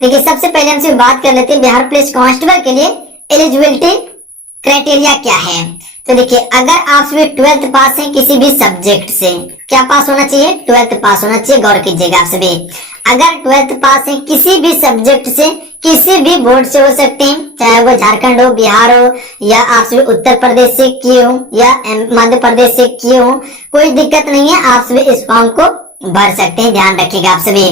देखिए सबसे पहले हमसे बात कर लेते हैं बिहार पुलिस कांस्टेबल के लिए एलिजिबिलिटी क्राइटेरिया क्या है। तो देखिए अगर आप सभी 12th पास हैं किसी भी सब्जेक्ट से, क्या पास होना चाहिए, 12th पास होना चाहिए, गौर कीजिएगा आप सभी। अगर 12th पास हैं किसी भी सब्जेक्ट से, किसी भी बोर्ड से हो सकते हैं, चाहे वो झारखंड हो, बिहार हो, या आप सभी उत्तर प्रदेश से किए हो या मध्य प्रदेश से किए हो, कोई दिक्कत नहीं है, आप सभी इस फॉर्म को भर सकते हैं, ध्यान रखिएगा आप सभी।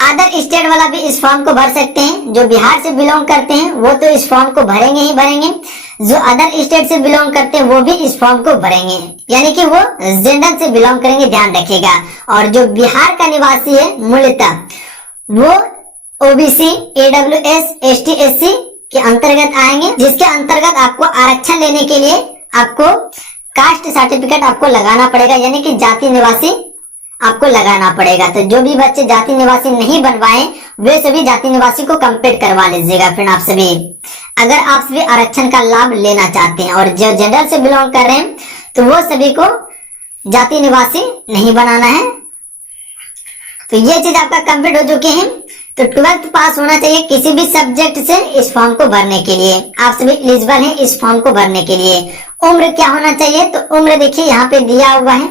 अदर स्टेट वाला भी इस फॉर्म को भर सकते हैं, जो बिहार से बिलोंग करते हैं वो तो इस फॉर्म को भरेंगे ही भरेंगे, जो अदर स्टेट से बिलोंग करते हैं वो भी इस फॉर्म को भरेंगे, यानी कि वो जनरल से बिलोंग करेंगे, ध्यान रखिएगा। और जो बिहार का निवासी है मूलतः वो ओबीसी, AWS, ST, SC के अंतर्गत आएंगे, जिसके अंतर्गत आपको आरक्षण लेने के लिए आपको कास्ट सर्टिफिकेट आपको लगाना पड़ेगा, यानी कि जाति निवासी आपको लगाना पड़ेगा। तो जो भी बच्चे जाति निवासी नहीं बनवाए वे सभी जाति निवासी को कंप्लीट करवा लीजिएगा फ्रेंड आप सभी, अगर आप सभी आरक्षण का लाभ लेना चाहते हैं। और जो जनरल से बिलोंग कर रहे हैं तो वो सभी को जाति निवासी नहीं बनाना है। तो ये चीज आपका कंप्लीट हो चुके हैं। तो 12th पास होना चाहिए किसी भी सब्जेक्ट से इस फॉर्म को भरने के लिए, आप सभी एलिजिबल हैं इस फॉर्म को भरने के लिए। उम्र क्या होना चाहिए, तो उम्र देखिए यहाँ पे दिया हुआ है,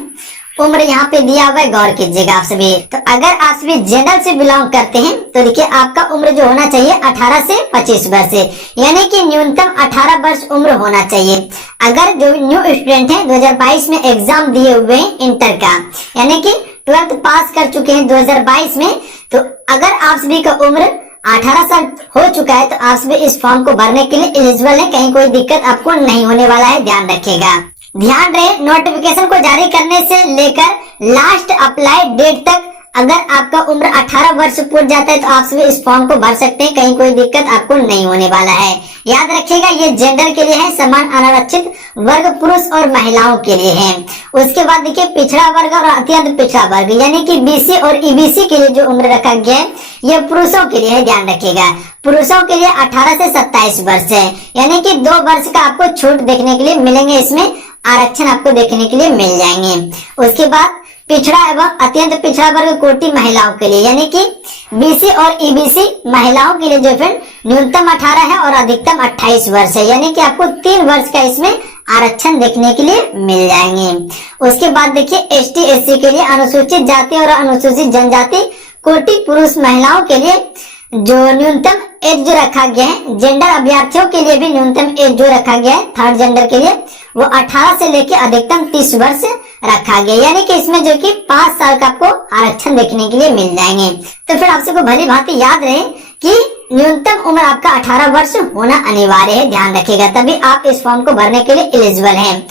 उम्र यहाँ पे दिया हुआ है, गौर कीजिएगा आप सभी। तो अगर आप सभी जनरल से बिलोंग करते हैं तो देखिए आपका उम्र जो होना चाहिए 18 से 25 वर्ष है, यानी कि न्यूनतम 18 वर्ष उम्र होना चाहिए। अगर जो न्यू स्टूडेंट हैं 2022 में एग्जाम दिए हुए हैं इंटर का, यानी कि 12th पास कर चुके हैं 2022 में, तो अगर आप सभी का उम्र 18 साल हो चुका है तो आप सभी इस फॉर्म को भरने के लिए एलिजिबल है, कहीं कोई दिक्कत आपको नहीं होने वाला है, ध्यान रखिएगा। ध्यान रहे नोटिफिकेशन को जारी करने से लेकर लास्ट अप्लाई डेट तक अगर आपका उम्र 18 वर्ष पूर्ण जाता है तो आप सभी इस फॉर्म को भर सकते हैं, कहीं कोई दिक्कत आपको नहीं होने वाला है। याद रखिएगा ये जेंडर के लिए है, समान अनारक्षित वर्ग पुरुष और महिलाओं के लिए है। उसके बाद देखिए पिछड़ा वर्ग और अत्यंत पिछड़ा वर्ग, यानी कि BC और EBC के लिए जो उम्र रखा गया है ये पुरुषों के लिए है, ध्यान रखिएगा। पुरुषों के लिए 18 से 27 वर्ष है, यानी कि 2 वर्ष का आपको छूट देखने के लिए मिलेंगे, इसमें आरक्षण आपको देखने के लिए मिल जाएंगे। उसके बाद पिछड़ा एवं अत्यंत पिछड़ा वर्ग कोटि महिलाओं के लिए, यानी कि BC और EBC महिलाओं के लिए जो फिर न्यूनतम 18 है और अधिकतम 28 वर्ष है, यानी कि आपको 3 वर्ष का इसमें आरक्षण देखने के लिए मिल जाएंगे। उसके बाद देखिए ST SC के लिए अनुसूचित जाति और अनुसूचित जनजाति कोटि पुरुष महिलाओं के लिए जो न्यूनतम एज जो रखा गया है, जेंडर अभ्यर्थियों के लिए भी न्यूनतम एज जो रखा गया है थर्ड जेंडर के लिए वो 18 से लेकर अधिकतम 30 वर्ष रखा गया, यानी कि इसमें जो कि 5 साल का आपको आरक्षण देखने के लिए मिल जाएंगे। तो फिर आपसे को भली भांति याद रहे कि न्यूनतम उम्र आपका 18 वर्ष होना अनिवार्य है, ध्यान रखिएगा, तभी आप इस फॉर्म को भरने के लिए एलिजिबल हैं।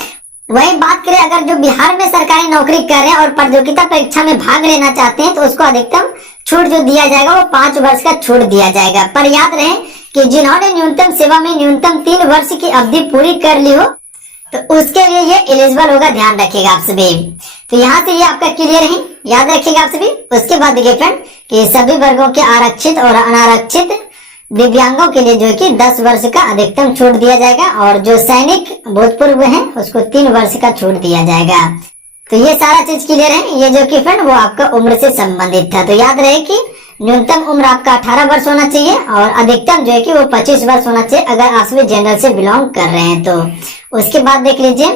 वही बात करें अगर जो बिहार में सरकारी नौकरी कर रहे हैं और प्रतियोगिता परीक्षा में भाग लेना चाहते हैं तो उसको अधिकतम छूट जो दिया जाएगा वो 5 वर्ष का छूट दिया जाएगा। पर याद रहे कि जिन्होंने न्यूनतम सेवा में न्यूनतम 3 वर्ष की अवधि पूरी कर ली हो तो उसके लिए ये एलिजिबल होगा, ध्यान रखिएगा आप सभी। तो यहाँ से ये आपका क्लियर है, याद रखिएगा आप सभी। उसके बाद देखिए फ्रेंड कि सभी वर्गों के आरक्षित और अनारक्षित दिव्यांगों के लिए जो कि 10 वर्ष का अधिकतम छूट दिया जाएगा और जो सैनिक भूतपूर्व है उसको 3 वर्ष का छूट दिया जाएगा। तो ये सारा चीज क्लियर है, ये जो कि फ्रेंड वो आपका उम्र से संबंधित था। तो याद रहे कि न्यूनतम उम्र आपका 18 वर्ष होना चाहिए और अधिकतम जो है कि वो 25 वर्ष होना चाहिए अगर आप सभी जनरल से बिलोंग कर रहे हैं तो। उसके बाद देख लीजिए,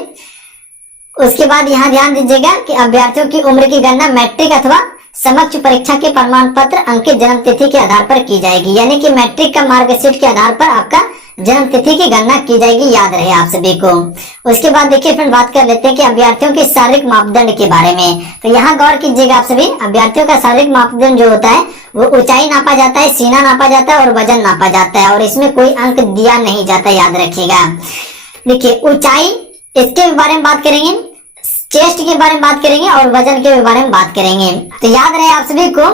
उसके बाद यहाँ ध्यान दीजिएगा कि अभ्यर्थियों की उम्र की गणना मैट्रिक अथवा समक्ष परीक्षा के प्रमाण पत्र अंकित जन्म तिथि के आधार पर की जाएगी, यानी कि मैट्रिक का मार्कशीट के आधार पर आपका जन्म तिथि की गणना की जाएगी, याद रहे आप सभी को। उसके बाद देखिए फिर बात कर लेते हैं कि अभ्यर्थियों के शारीरिक मापदंड के बारे में। तो यहाँ गौर कीजिएगा आप सभी, अभ्यर्थियों का शारीरिक मापदंड जो होता है वो ऊंचाई नापा जाता है, सीना नापा जाता है और वजन नापा जाता है और इसमें कोई अंक दिया नहीं जाता, याद रखिएगा। देखिए ऊंचाई इसके बारे में बात करेंगे, चेस्ट के बारे में बात करेंगे और वजन के बारे में बात करेंगे। तो याद रहे आप सभी को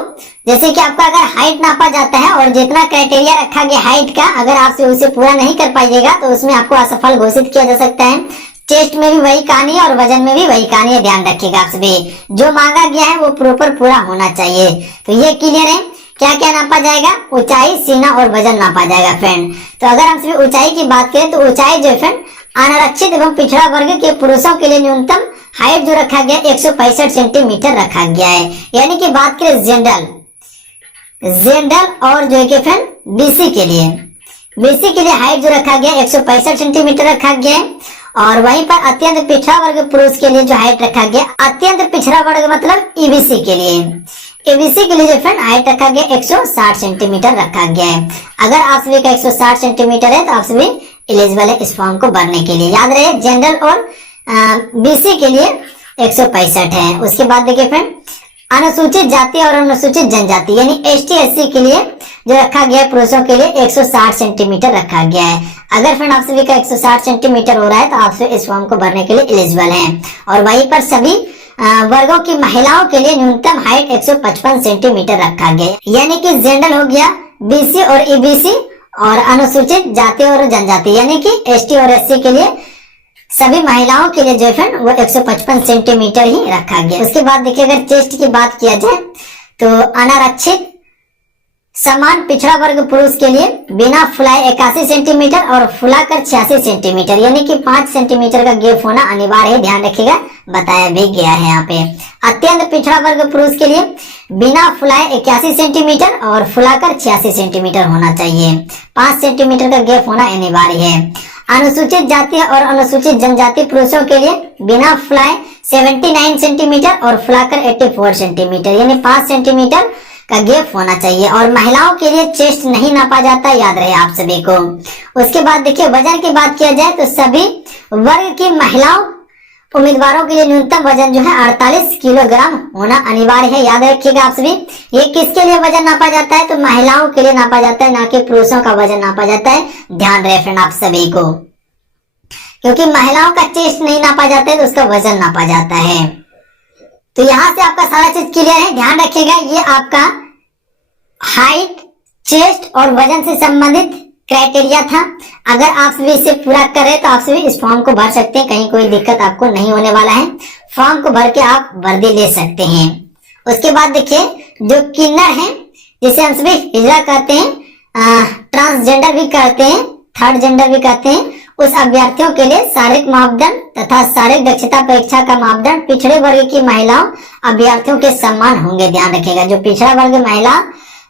जैसे कि आपका अगर हाइट नापा जाता है और जितना क्राइटेरिया रखा गया हाइट का अगर आप उसे पूरा नहीं कर पाइएगा तो उसमें आपको असफल घोषित किया जा सकता है। चेस्ट में भी वही कहानी है और वजन में भी वही कहानी है, ध्यान रखिएगा आप सभी। जो मांगा गया है वो प्रॉपर पूरा होना चाहिए। तो ये क्लियर है, क्या क्या नापा जाएगा, ऊंचाई, सीना और वजन नापा जाएगा फ्रेंड। तो अगर हम सभी ऊंचाई की बात करें तो ऊंचाई जो फ्रेंड अनारक्षित एवं पिछड़ा वर्ग के पुरुषों के लिए न्यूनतम हाइट जो रखा गया 165 सेंटीमीटर रखा गया है, यानी कि बात करें जनरल जनरल और जो है कि फ्रेंड बीसी के लिए, बीसी के लिए हाइट जो रखा गया 165 सेंटीमीटर रखा गया है। और वहीं पर अत्यंत पिछड़ा वर्ग पुरुष के लिए जो हाइट रखा गया, अत्यंत पिछड़ा वर्ग मतलब ईबीसी के लिए, एबीसी के लिए जो फ्रेंड हाइट रखा गया 160 सेंटीमीटर रखा गया है। अगर आप सभी का 160 सेंटीमीटर है तो आप सभी एलिजिबल है इस फॉर्म को भरने के लिए। याद रहे जनरल और बीसी के लिए 165 है। उसके बाद देखिए फ्रेंड अनुसूचित जाति और अनुसूचित जनजाति यानी एसटी एससी के लिए जो रखा गया है पुरुषों के लिए 160 सेंटीमीटर रखा गया है। अगर फ्रेंड आप सभी का 160 सेंटीमीटर हो रहा है तो आप सभी इस फॉर्म को भरने के लिए एलिजिबल हैं। और वहीं पर सभी वर्गों की महिलाओं के लिए न्यूनतम हाइट 155 सेंटीमीटर रखा गया है। यानी कि जनरल हो गया, बीसी और ईबीसी, और अनुसूचित जाति और जनजाति यानी कि एसटी और एससी के लिए सभी महिलाओं के लिए जो है वो 155 सेंटीमीटर ही रखा गया। उसके बाद देखिए अगर चेस्ट की बात किया जाए तो अनारक्षित समान पिछड़ा वर्ग पुरुष के लिए बिना फुलाए 81 सेंटीमीटर और फुलाकर 86 सेंटीमीटर यानी कि 5 सेंटीमीटर का गैप होना अनिवार्य है, ध्यान रखिएगा, बताया भी गया है यहाँ पे। अत्यंत पिछड़ा वर्ग पुरुष के लिए बिना फुलाए 81 सेंटीमीटर और फुलाकर 86 सेंटीमीटर होना चाहिए, 5 सेंटीमीटर का गैप होना अनिवार्य है। अनुसूचित जाति और अनुसूचित जनजाति पुरुषों के लिए बिना फुलाए 79 सेंटीमीटर और फुलाकर 84 सेंटीमीटर यानी 5 सेंटीमीटर का गैप होना चाहिए। और महिलाओं के लिए चेस्ट नहीं नापा जाता, याद रहे आप सभी को। उसके बाद देखिए वजन की बात किया जाए तो सभी वर्ग की महिलाओं उम्मीदवारों के लिए न्यूनतम वजन जो है 48 किलोग्राम होना अनिवार्य है, याद रखिएगा आप सभी। ये किसके लिए वजन नापा जाता है तो महिलाओं के लिए नापा जाता है, ना कि पुरुषों का वजन नापा जाता है, ध्यान रहे फ्रेंड आप सभी को। क्योंकि महिलाओं का चेस्ट नहीं नापा जाता है तो उसका वजन नापा जाता है। तो यहाँ से आपका सारा चीज क्लियर है, ध्यान रखिएगा। ये आपका हाइट, चेस्ट और वजन से संबंधित क्राइटेरिया था। अगर आप सभी इसे पूरा करें तो आप सभी इस फॉर्म को भर सकते हैं, कहीं कोई दिक्कत आपको नहीं होने वाला है। फॉर्म को भर के आप वर्दी ले सकते हैं। उसके बाद देखिए जो किन्नर है, जिसे हम सभी हिजड़ा कहते हैं, ट्रांसजेंडर भी कहते हैं, थर्ड जेंडर भी कहते हैं, उस अभ्यर्थियों के लिए शारीरिक मापदंड तथा शारीरिक दक्षता परीक्षा का मापदंड पिछड़े वर्ग की महिलाओं अभ्यर्थियों के समान होंगे, ध्यान रखिएगा। जो पिछड़ा वर्ग महिला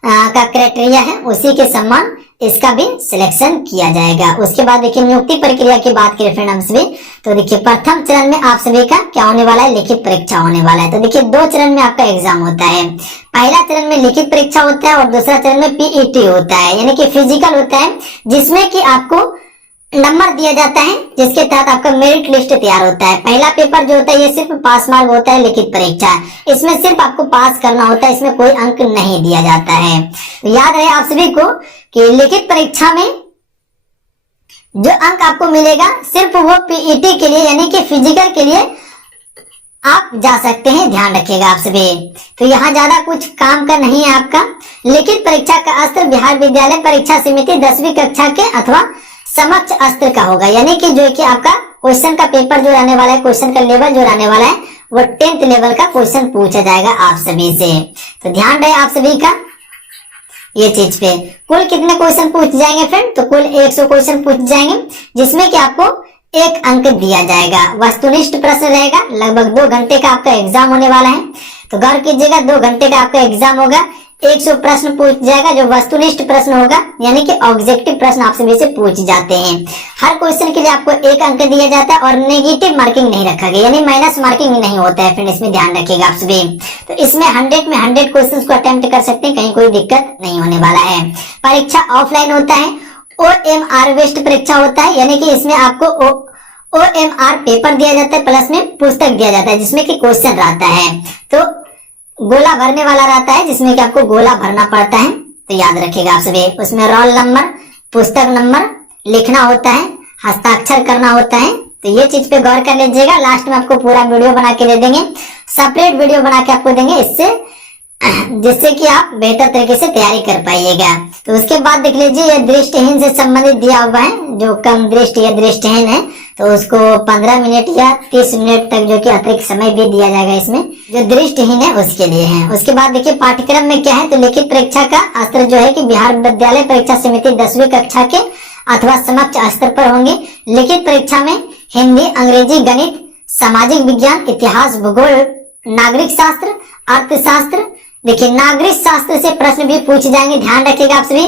का क्राइटेरिया है उसी के समान इसका भी सिलेक्शन किया जाएगा। उसके बाद देखिए नियुक्ति प्रक्रिया की बात करें फ्रेंड हम सभी, तो देखिए प्रथम चरण में आप सभी का क्या होने वाला है, लिखित परीक्षा होने वाला है। तो देखिए 2 चरण में आपका एग्जाम होता है। पहला चरण में लिखित परीक्षा होता है और दूसरा चरण में पीईटी होता है यानी कि फिजिकल होता है, जिसमें कि आपको नंबर दिया जाता है, जिसके तहत आपका मेरिट लिस्ट तैयार होता है। पहला पेपर जो होता है ये सिर्फ पास मार्क होता है, लिखित परीक्षा, इसमें सिर्फ आपको पास करना होता है, इसमें कोई अंक नहीं दिया जाता है। तो याद रहे आप सभी को कि लिखित परीक्षा में जो अंक आपको मिलेगा सिर्फ वो पीईटी के लिए यानी कि फिजिकल के लिए आप जा सकते हैं, ध्यान रखिएगा आप सभी। तो यहाँ ज्यादा कुछ काम का नहीं है आपका। लिखित परीक्षा का अस्त्र बिहार विद्यालय परीक्षा समिति 10वीं कक्षा के अथवा समक्ष अस्त्र का होगा, यानी कि जो है कि आपका क्वेश्चन का पेपर जो रहने वाला है, क्वेश्चन का लेवल जो रहने वाला है वो 10th लेवल का क्वेश्चन पूछा जाएगा आप सभी से। तो ध्यान रहे आप सभी का ये चीज पे। कुल कितने क्वेश्चन पूछ जाएंगे फ्रेंड, तो कुल 100 क्वेश्चन पूछ जाएंगे, जिसमें कि आपको 1 अंक दिया जाएगा। वस्तुनिष्ठ प्रश्न रहेगा, लगभग 2 घंटे का आपका एग्जाम होने वाला है। तो गौर कीजिएगा 2 घंटे का आपका एग्जाम होगा, 100 प्रश्न पूछ जाएगा जो वस्तुनिष्ठ प्रश्न होगा, यानी कि ऑब्जेक्टिव प्रश्न आप सभी से पूछ जाते हैं। हर क्वेश्चन के लिए आपको 1 अंक दिया जाता है और नेगेटिव मार्किंग नहीं रखा गया, यानी माइनस मार्किंग नहीं होता है फ्रेंड, इसमें ध्यान रखिएगा आप सभी। तो इसमें 100 में 100 क्वेश्चन को अटेम्प्ट कर सकते हैं, कहीं कोई दिक्कत नहीं होने वाला है। परीक्षा ऑफलाइन होता है, OMR बेस्ड परीक्षा होता है, यानी कि इसमें आपको OMR पेपर दिया जाता है प्लस में पुस्तक दिया जाता है जिसमें कि क्वेश्चन रहता है। तो गोला भरने वाला रहता है जिसमें कि आपको गोला भरना पड़ता है, तो याद रखिएगा आप सभी। उसमें रोल नंबर, पुस्तक नंबर लिखना होता है, हस्ताक्षर करना होता है। तो ये चीज पे गौर कर लीजिएगा। लास्ट में आपको पूरा वीडियो बना के दे देंगे, सेपरेट वीडियो बना के आपको देंगे, जिससे कि आप बेहतर तरीके से तैयारी कर पाइएगा। तो उसके बाद देख लीजिए ये दृष्टिहीन से संबंधित दिया हुआ है, जो कम दृष्टि या दृष्टिहीन है तो उसको 15 मिनट या 30 मिनट तक जो कि अतिरिक्त समय भी दिया जाएगा इसमें, जो दृष्टिहीन है उसके लिए है। उसके बाद देखिए पाठ्यक्रम में क्या है, तो लिखित परीक्षा का अस्त्र जो है कि बिहार विद्यालय परीक्षा समिति 10वीं कक्षा के अथवा समक्ष स्तर पर होंगे। लिखित परीक्षा में हिंदी, अंग्रेजी, गणित, सामाजिक विज्ञान, इतिहास, भूगोल, नागरिक शास्त्र, अर्थशास्त्र, देखिए नागरिक शास्त्र से प्रश्न भी पूछ जाएंगे, ध्यान रखिएगा आप सभी।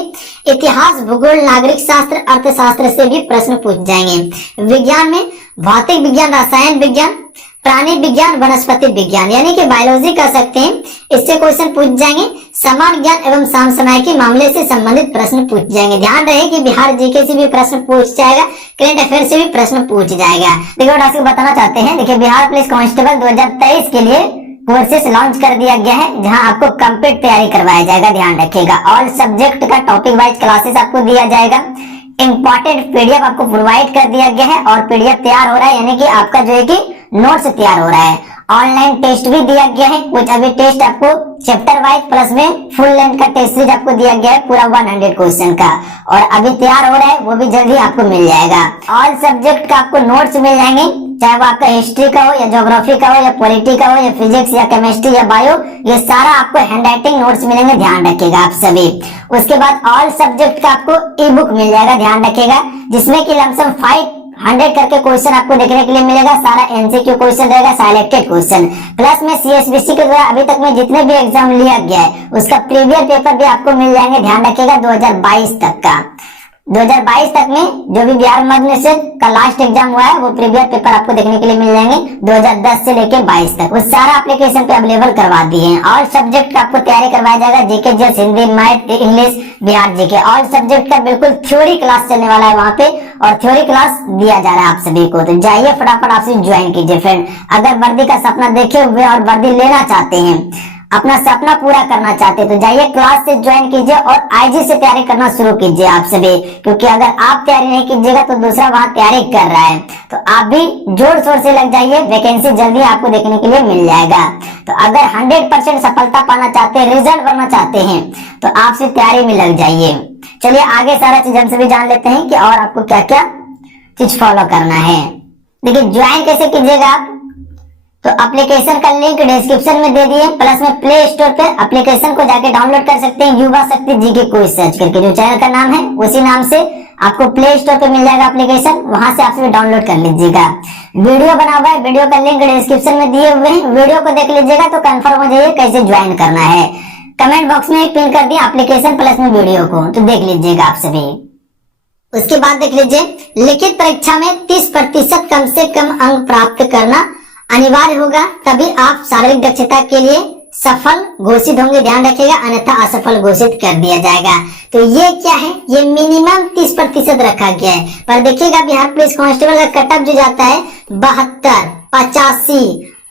इतिहास, भूगोल, नागरिक शास्त्र, अर्थशास्त्र से भी प्रश्न पूछ जाएंगे। विज्ञान में भौतिक विज्ञान, रसायन विज्ञान, प्राणी विज्ञान, वनस्पति विज्ञान यानी कि बायोलॉजी कर सकते हैं, इससे क्वेश्चन पूछ जाएंगे। समान ज्ञान एवं समसामयिक मामले से संबंधित प्रश्न पूछ जाएंगे। ध्यान रहे कि बिहार जीके से भी प्रश्न पूछ जाएगा, करंट अफेयर से भी प्रश्न पूछ जाएगा। देखिए आपको बताना चाहते हैं, देखिए बिहार पुलिस कांस्टेबल 2023 के लिए कोर्सेस लॉन्च कर दिया गया है, जहां आपको कंप्लीट तैयारी करवाया जाएगा। ध्यान रखिएगा, ऑल सब्जेक्ट का टॉपिक वाइज क्लासेस आपको दिया जाएगा। इंपॉर्टेंट पीडीएफ आपको प्रोवाइड कर दिया गया है और पीडीएफ तैयार हो रहा है, यानी कि आपका जो है कि नोट्स तैयार हो रहा है। ऑनलाइन टेस्ट भी दिया गया है, कुछ अभी टेस्ट आपको चैप्टर वाइज प्लस में फुल लेंथ का टेस्ट सीरीज आपको दिया गया है पूरा 100 क्वेश्चन का, और अभी तैयार हो रहा है, वो भी जल्दी आपको मिल जाएगा। ऑल सब्जेक्ट का आपको नोट्स मिल जाएंगे, चाहे वो आपका हिस्ट्री का हो या ज्योग्राफी का हो या पॉलिटी का हो या फिजिक्स या केमिस्ट्री या बायो, ये सारा आपको हैंड राइटिंग नोट्स मिलेंगे। ध्यान रखिएगा आप सभी। उसके बाद ऑल सब्जेक्ट का आपको ई बुक मिल जाएगा, ध्यान रखिएगा, जिसमें कि लमसम 500 करके क्वेश्चन आपको देखने के लिए मिलेगा। सारा एमसीक्यू क्वेश्चन रहेगा, सिलेक्टेड क्वेश्चन, प्लस में सीएसबीसी के द्वारा अभी तक में जितने भी एग्जाम लिया गया है उसका प्रीवियस पेपर भी आपको मिल जाएंगे। ध्यान रखिएगा 2022 तक का, 2022 तक में जो भी बिहार मध्य निषेध का लास्ट एग्जाम हुआ है वो प्रीवियस पेपर आपको देखने के लिए मिल जाएंगे 2010 से लेकर 22 तक। वो सारा एप्लीकेशन पे अवेलेबल करवा दिए हैं। ऑल सब्जेक्ट का आपको तैयारी करवाया जाएगा, GK, GS, Hindi, math, English, Bihar GK. All subject का बिल्कुल थ्योरी क्लास चलने वाला है वहाँ पे, और थ्योरी क्लास दिया जा रहा है आप सभी को। तो जाइए फटाफट आप सभी ज्वाइन कीजिए फ्रेंड। अगर वर्दी का सपना देखे हुए और वर्दी लेना चाहते हैं, अपना सपना पूरा करना चाहते हैं, तो जाइए क्लास से ज्वाइन कीजिए और आईजी से तैयारी करना शुरू कीजिए आप सभी, क्योंकि अगर आप तैयारी नहीं कीजिएगा तो दूसरा वहां तैयारी कर रहा है। तो आप भी जोर शोर से लग जाइए, वैकेंसी जल्दी आपको देखने के लिए मिल जाएगा। तो अगर 100% सफलता पाना चाहते हैं, रिजल्ट बनना चाहते हैं, तो आप से तैयारी में लग जाइए। चलिए आगे सारा चीज हम सभी जान लेते हैं कि और आपको क्या क्या चीज फॉलो करना है। देखिए ज्वाइन कैसे कीजिएगा आप, तो एप्लीकेशन का लिंक डिस्क्रिप्शन में दे दिए, प्लस में प्ले स्टोर पे एप्लीकेशन को जाके डाउनलोड कर सकते हैं, युवा शक्ति जीके को सर्च करके, जो चैनल का नाम है उसी नाम से आपको प्ले स्टोर पे मिल जाएगा एप्लीकेशन, वहां से आप सभी डाउनलोड कर लीजिएगा। वीडियो बना हुआ है, वीडियो का लिंक डिस्क्रिप्शन में दिए हुए हैं, वीडियो को देख लीजिएगा तो कंफर्म हो जाइए कैसे ज्वाइन करना है। कमेंट बॉक्स में पिन कर दिया एप्लीकेशन प्लस में वीडियो को, तो देख लीजिएगा आप सभी। उसके बाद देख लीजिए, लिखित परीक्षा में 30% कम से कम अंक प्राप्त करना अनिवार्य होगा, तभी आप शारीरिक दक्षता के लिए सफल घोषित होंगे। ध्यान रखिएगा, अन्यथा असफल घोषित कर दिया जाएगा। तो ये क्या है, ये मिनिमम 30% रखा गया है। पर देखिएगा बिहार पुलिस कांस्टेबल का कटअप जो जाता है 72, 85,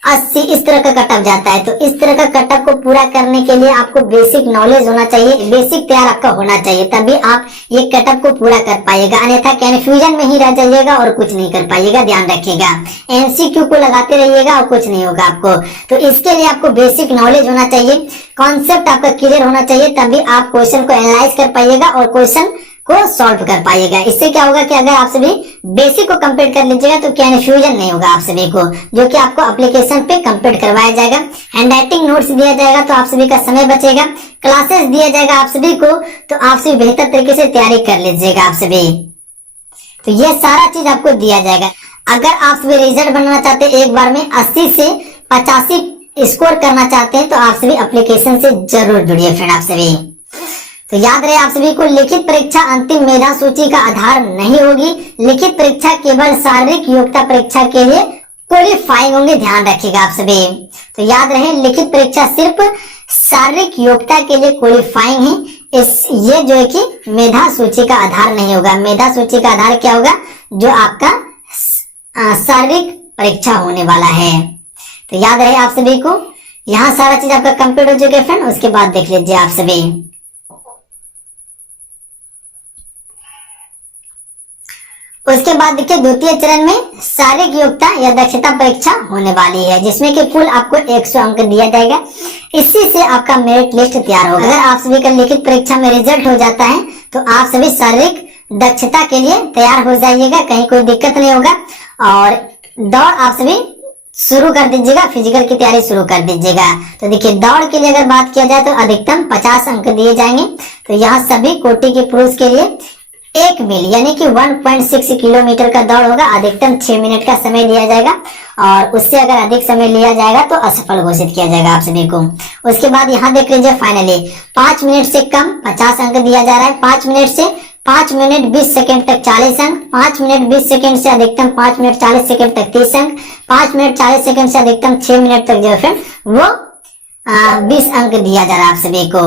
80 इस तरह का कटअप जाता है। तो इस तरह का कटअप को पूरा करने के लिए आपको बेसिक नॉलेज होना चाहिए, बेसिक तैयार आपका होना चाहिए, तभी आप ये कटअप को पूरा कर पाइएगा, अन्यथा कंफ्यूजन में ही रह जाइएगा और कुछ नहीं कर पाइएगा। ध्यान रखिएगा, एमसीक्यू को लगाते रहिएगा और कुछ नहीं होगा आपको। तो इसके लिए आपको बेसिक नॉलेज होना चाहिए, कॉन्सेप्ट आपका क्लियर होना चाहिए, तभी आप क्वेश्चन को एनालाइज कर पाइएगा और क्वेश्चन को सॉल्व कर पाइएगा। इससे क्या होगा कि अगर आप सभी बेसिक को कंप्लीट कर लीजिएगा तो कंफ्यूजन नहीं होगा आप सभी को, जो कि आपको एप्लीकेशन पे कंप्लीट करवाया जाएगा। हैंड राइटिंग नोट्स दिया जाएगा तो आप सभी का समय बचेगा, क्लासेस दिया जाएगा आप सभी को, तो आप सभी बेहतर तरीके से तैयारी कर लीजिएगा आप सभी। तो ये सारा चीज आपको दिया जाएगा। अगर आप सभी रिजल्ट बनाना चाहते हैं एक बार में 80 से 85 स्कोर करना चाहते हैं, तो आप सभी एप्लीकेशन से जरूर जुड़िए फ्रेंड आप सभी। तो याद रहे आप सभी को, लिखित परीक्षा अंतिम मेधा सूची का आधार नहीं होगी। लिखित परीक्षा केवल शारीरिक योग्यता परीक्षा के लिए क्वालिफाइंग होंगे, ध्यान रखिएगा आप सभी। तो याद रहे, लिखित परीक्षा सिर्फ शारीरिक योग्यता के लिए क्वालिफाइंग है। ये जो है कि मेधा सूची का आधार नहीं होगा। मेधा सूची का आधार क्या होगा, जो आपका शारीरिक परीक्षा होने वाला है। तो याद रहे आप सभी को, यहाँ सारा चीज आपका कंप्लीट हो चुका है फ्रेंड। उसके बाद देख लीजिए आप सभी, उसके बाद देखिए द्वितीय चरण में शारीरिक योग्यता या दक्षता परीक्षा होने वाली है, जिसमें कि कुल आपको 100 अंक दिया जाएगा। इसी से आपका मेरिट लिस्ट तैयार होगा। अगर आप सभी का लिखित परीक्षा में रिजल्ट हो जाता है तो आप सभी शारीरिक दक्षता के लिए तैयार हो जाइएगा, कहीं कोई दिक्कत नहीं होगा। और दौड़ आप सभी शुरू कर दीजिएगा, फिजिकल की तैयारी शुरू कर दीजिएगा। तो देखिए दौड़ के लिए अगर बात किया जाए तो अधिकतम 50 अंक दिए जाएंगे। तो यहाँ सभी कोटि के पुरुष के लिए 1 मील यानी कि 1.6 किलोमीटर का दौड़ होगा। अधिकतम 6 मिनट का समय दिया जाएगा और उससे अगर अधिक समय लिया जाएगा तो असफल घोषित किया जाएगा आप सभी को। उसके बाद यहाँ देख लीजिए फाइनली 5 मिनट से कम 50 अंक दिया जा रहा है। 5 मिनट से 5 मिनट 20 सेकंड तक 40 अंक, 5 मिनट 20 सेकंड से अधिकतम 5 मिनट 40 सेकंड तक 30 अंक, 5 मिनट 40 सेकंड से अधिकतम 6 मिनट तक जो है वो 20 अंक दिया जा रहा है आप सभी को।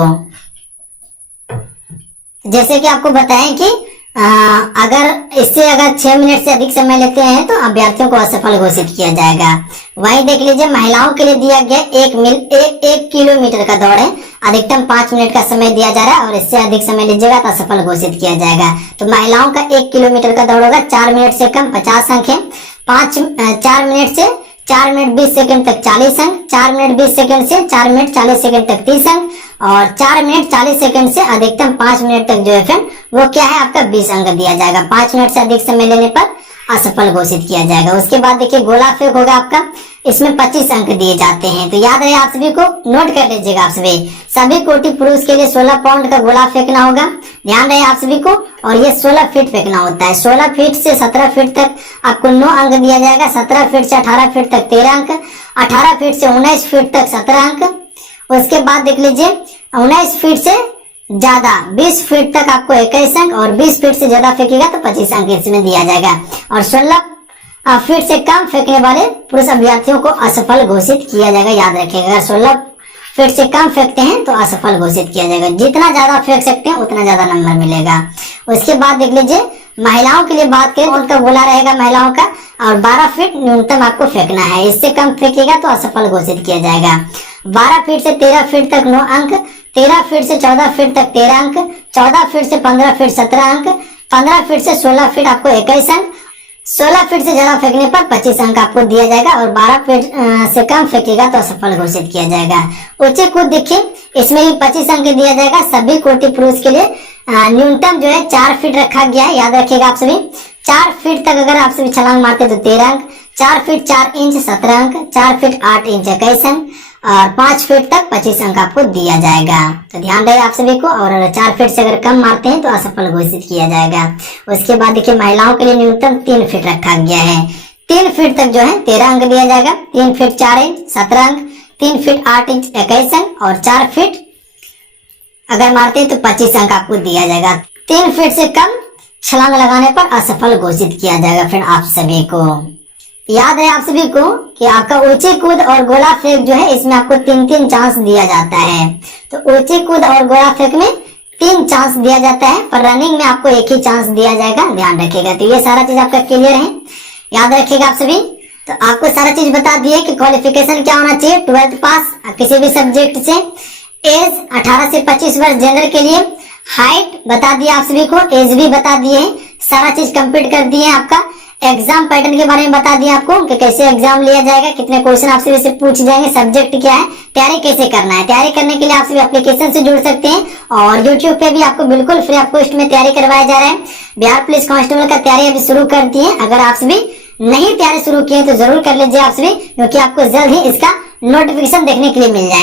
जैसे कि आपको बताएं कि अगर इससे अगर 6 मिनट से अधिक समय लेते हैं तो अभ्यर्थियों को असफल घोषित किया जाएगा। वहीं देख लीजिए महिलाओं के लिए दिया गया 1 किलोमीटर का दौड़ है। अधिकतम 5 मिनट का समय दिया जा रहा है और इससे अधिक समय लीजिएगा तो असफल घोषित किया जाएगा। तो महिलाओं का 1 किलोमीटर का दौड़ होगा। 4 मिनट से कम 50 अंक है। 4 मिनट से 4 मिनट 20 सेकंड तक 40 अंक, 4 मिनट 20 सेकंड से 4 मिनट 40 सेकंड तक 30 अंक और 4 मिनट 40 सेकंड से अधिकतम 5 मिनट तक जो है वो क्या है आपका 20 अंक दिया जाएगा। 5 मिनट से अधिक समय लेने पर असफल घोषित किया जाएगा। उसके बाद देखिए गोला फेंक होगा आपका, इसमें 25 अंक दिए जाते हैं। तो याद रहे आप सभी को, नोट कर लीजिएगा आप सभी कोटि पुरुष के लिए 16 पाउंड का गोला फेंकना होगा। ध्यान रहे आप सभी को। और ये 16 फीट फेंकना होता है। 16 फीट से 17 फीट तक आपको 9 अंक दिया जाएगा। 17 फीट से 18 फीट तक 13 अंक, 18 फीट से 19 फीट तक 17 अंक। उसके बाद देख लीजिए 19 फीट से ज्यादा 20 फीट तक आपको 21 अंक और 20 फीट से ज्यादा फेंकेगा तो 25 अंक इसमें दिया जाएगा। और 16 फीट से कम फेंकने वाले पुरुष अभ्यर्थियों को असफल घोषित किया जाएगा। याद रखिएगा, अगर 16 फीट से कम फेंकते हैं तो असफल घोषित किया जाएगा। जितना ज्यादा फेंक सकते हैं उतना ज्यादा नंबर मिलेगा। उसके बाद देख लीजिए महिलाओं के लिए बात करें तो उनका गोला रहेगा महिलाओं का और 12 फीट न्यूनतम आपको फेंकना है। इससे कम फेंकेगा तो असफल घोषित किया जाएगा। 12 फीट से 13 फीट तक 9 अंक, 13 फीट से 14 फीट तक 13 अंक, 14 फीट से 15 फीट 17 अंक, 15 फीट से 16 फीट आपको 21 अंक, 16 फीट से ज्यादा फेंकने पर 25 अंक आपको दिया जाएगा और 12 फीट से कम फेंकेगा तो असफल घोषित किया जाएगा। ऊंचे कूद देखिए, इसमें भी 25 अंक दिया जाएगा। सभी कोटि पुरुष के लिए न्यूनतम जो है 4 फीट रखा गया है। याद रखिएगा आप सभी, 4 फीट तक अगर आप सभी छलांग मारते तो 13 अंक, 4 फीट 4 इंच 17 अंक, 4 फीट 8 इंच 21 अंक और 5 फीट तक 25 अंक आपको दिया जाएगा। तो ध्यान रहे आप सभी को। और 4 फीट से अगर कम मारते हैं तो असफल घोषित किया जाएगा। उसके बाद देखिए महिलाओं के लिए न्यूनतम 3 फीट रखा गया है। 3 फीट तक जो है 13 अंक दिया जाएगा। 3 फीट 4 इंच 17 अंक, 3 फीट 8 इंच 21 अंक और 4 फीट अगर मारते हैं तो 25 अंक आपको दिया जाएगा। 3 फीट से कम छलांग लगाने पर असफल घोषित किया जाएगा। फिर आप सभी को याद है आप सभी को कि आपका ऊंची कूद और गोला फेंक जो है इसमें आपको 3-3 चांस दिया जाता है। तो ऊंची कूद और गोला फेंक में 3 चांस दिया जाता है, पर रनिंग में आपको 1 ही चांस दिया जाएगा। ध्यान रखिएगा। तो ये सारा चीज आपका क्लियर है, याद रखिएगा आप सभी। तो आपको सारा चीज बता दिए कि क्वालिफिकेशन क्या होना चाहिए। 12th पास किसी भी सब्जेक्ट से, एज 18 से 25 वर्ष जेंडर के लिए, हाइट बता दिया आप सभी को, एज भी बता दिए, सारा चीज कंप्लीट कर दिए। आपका एग्जाम पैटर्न के बारे में बता दिया आपको कि कैसे एग्जाम लिया जाएगा, कितने क्वेश्चन आपसे वैसे पूछ जाएंगे, सब्जेक्ट क्या है, तैयारी कैसे करना है। तैयारी करने के लिए आप सभी एप्लीकेशन से जुड़ सकते हैं और YouTube पे भी आपको बिल्कुल फ्री ऑफ कॉस्ट में तैयारी करवाया जा रहा है। बिहार पुलिस कांस्टेबल का तैयारी अभी शुरू कर दी है। अगर आप सभी नहीं तैयारी शुरू किए तो जरूर कर लीजिए आप सभी, क्योंकि आपको जल्द ही इसका नोटिफिकेशन देखने के लिए मिल जाएगा।